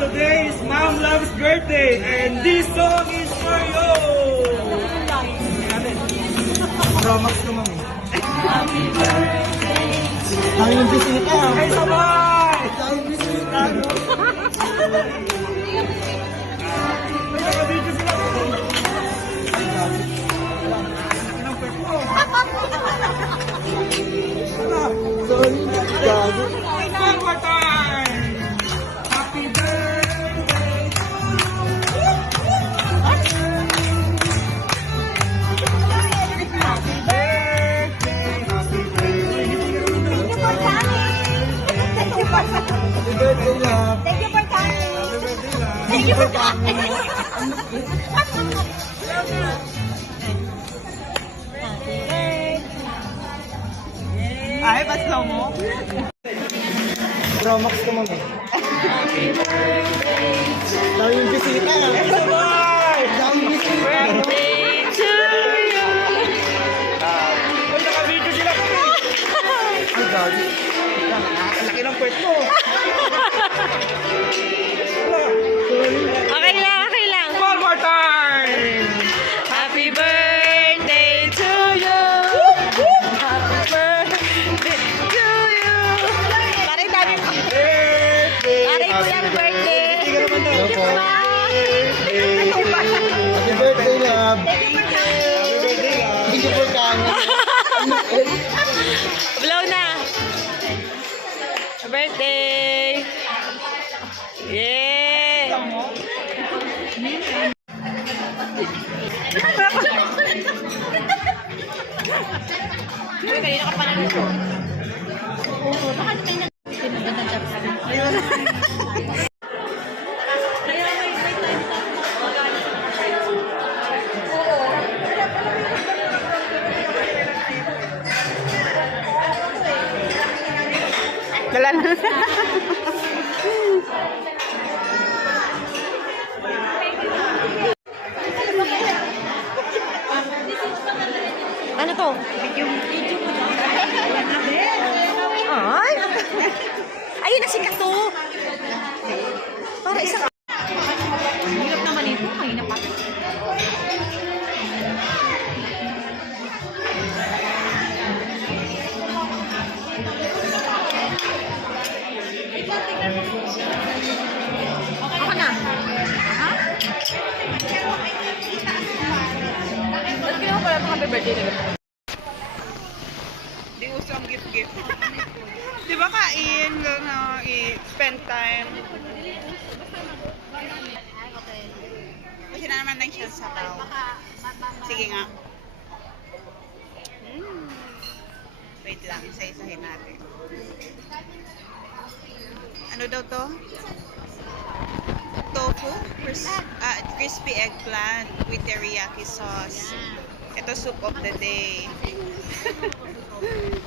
today is Mom Love's birthday, and this song is for you! Romax ko, mami. Happy birthday! Ang yung bisita! Ay, sabay! Ang yung bisita! May nakabidyo sila! Sorry, gago. One more time! Happy birthday! Happy birthday! Happy birthday! Happy birthday, love! Thank you for coming. Thank you for coming! Ay, ba't slow mo? Romax ko, mami. Happy birthday! Dami yung bisita! Ay, sabay! Dami yung bisita! Birthday to you! Ay, naka-video sila! Ay, dami! Ang laki ng pwet mo! Okay lang, okay lang. One more time! Happy birthday to you. Happy birthday to you. Pare, dami mo. Birthday! Pare, happy birthday. Hindi ka naman daw. Thank you, Ma. Happy birthday, love! Thank you for coming. Happy birthday, love! Thank you for coming! Blow na. Happy birthday. Yeah. Kanina ka pa lang ito. Oo, baka may nagagandang sa akin. Kaya may time sa magana sa mga friends. Oo. Dala na. Ano to? Video mo. Ay! Ayun na si Kato! Para isang... Hirap naman ito. Mahina pa. Ako na. Ha? Ba't ginawa pala ito happy birthday na gano'n? Di uso ang gift-gift. Di ba kain, spend time. Kasi na naman lang siya sa tao. Sige nga. Wait lang, isa-isahin natin. Ano daw to? Tofu? Crispy eggplant with teriyaki sauce. Ito soup of the day.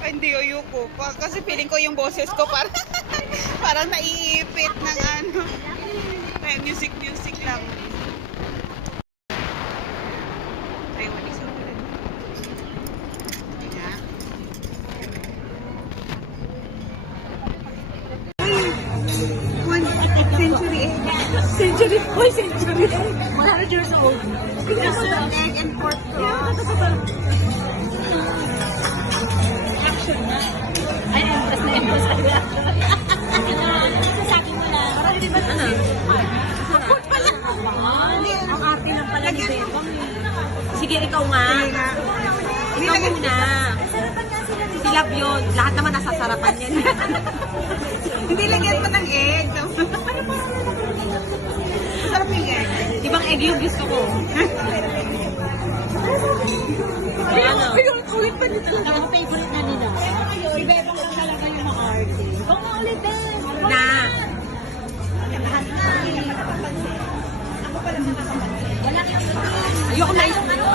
Ay, hindi, ayoko pa. Kasi feeling ko yung boses ko parang naiipit ng ano. Ay, music lang. Ay, wala isang ulit. Hindi nga. Century. Hoy, century. 100 years old. Egg and pork sauce. Action na. Ay, empress na empress. Sasabi mo na. Parang di ba ano? Pork pala. Ang arte lang pala ni Bebang. Sige, ikaw nga. Ikaw muna. Si Love yun. Lahat naman nasasarapan yan. Hindi lagyan mo ng egg. Sarap yung egg. Ibang egg yung gusto ko. Ano? Ulit pa nito. Ang favorite na nila. Si Bebang lang talaga yung mga-arte. Ikaw na ulit eh. Na. Lahat na. Ayoko na yung ano.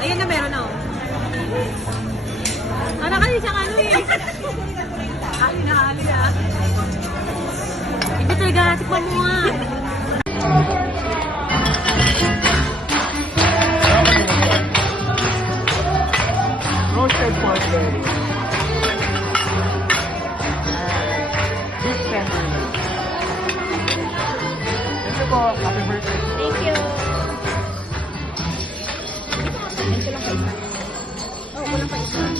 Ayan na, meron na. Ano ka rin siyang ano eh. Hali na. Ito talaga, tikman mo nga. Roasted pork belly. Beef tenders. po. Happy birthday. Thank you. Ito lang pa isa. Oh, kulang pa isa.